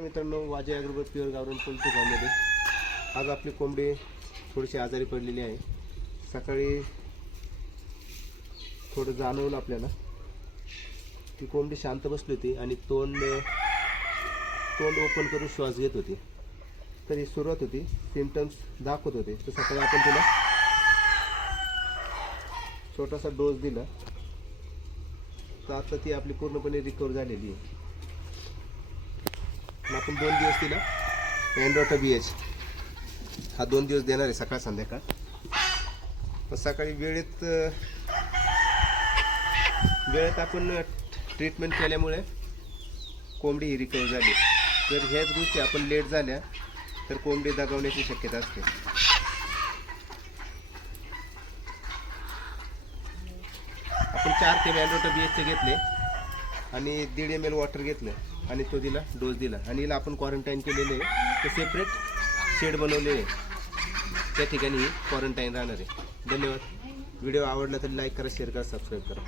मित्रांनो, वाजे ॲग्रोवर प्युअर गावरान पोल्ट्री फार्ममध्ये आज आपली कोंबडी थोडीशी आजारी पडलेली आहे. सकाळी थोडं जाणवलं आपल्याला. ती कोंबडी शांत बसली होती आणि तोंड ओपन करून श्वास घेत होती. तर ही सुरुवात होती, सिम्पटम्स दाखवत होते. तर सकाळी आपण तिला छोटासा डोस दिला, तर आता ती आपली पूर्णपणे रिकवर झालेली आहे. आपण 2 दिवस तिला एन्ड्रोटा BH हा 2 दिवस देणार आहे, सकाळ संध्याकाळ. पण सकाळी वेळेत आपण ट्रीटमेंट केल्यामुळे कोंबडी ही रिकवर झाली. जर ह्याच गोष्टी आपण लेट झाल्या तर कोंबडी दगावण्याची शक्यता असते. आपण 4 ते एन्ड्रोटा BH घेतले आणि 1.5 ml वॉटर घेतलं आणि तो दिला, डोस दिला. आणि हिला आपण क्वारंटाईन केलेले आहे. ते सेपरेट शेड बनवले आहे, त्या ठिकाणी क्वारंटाईन राहणार आहे. धन्यवाद. व्हिडिओ आवडला तर लाईक करा, शेअर करा, सबस्क्राईब करा.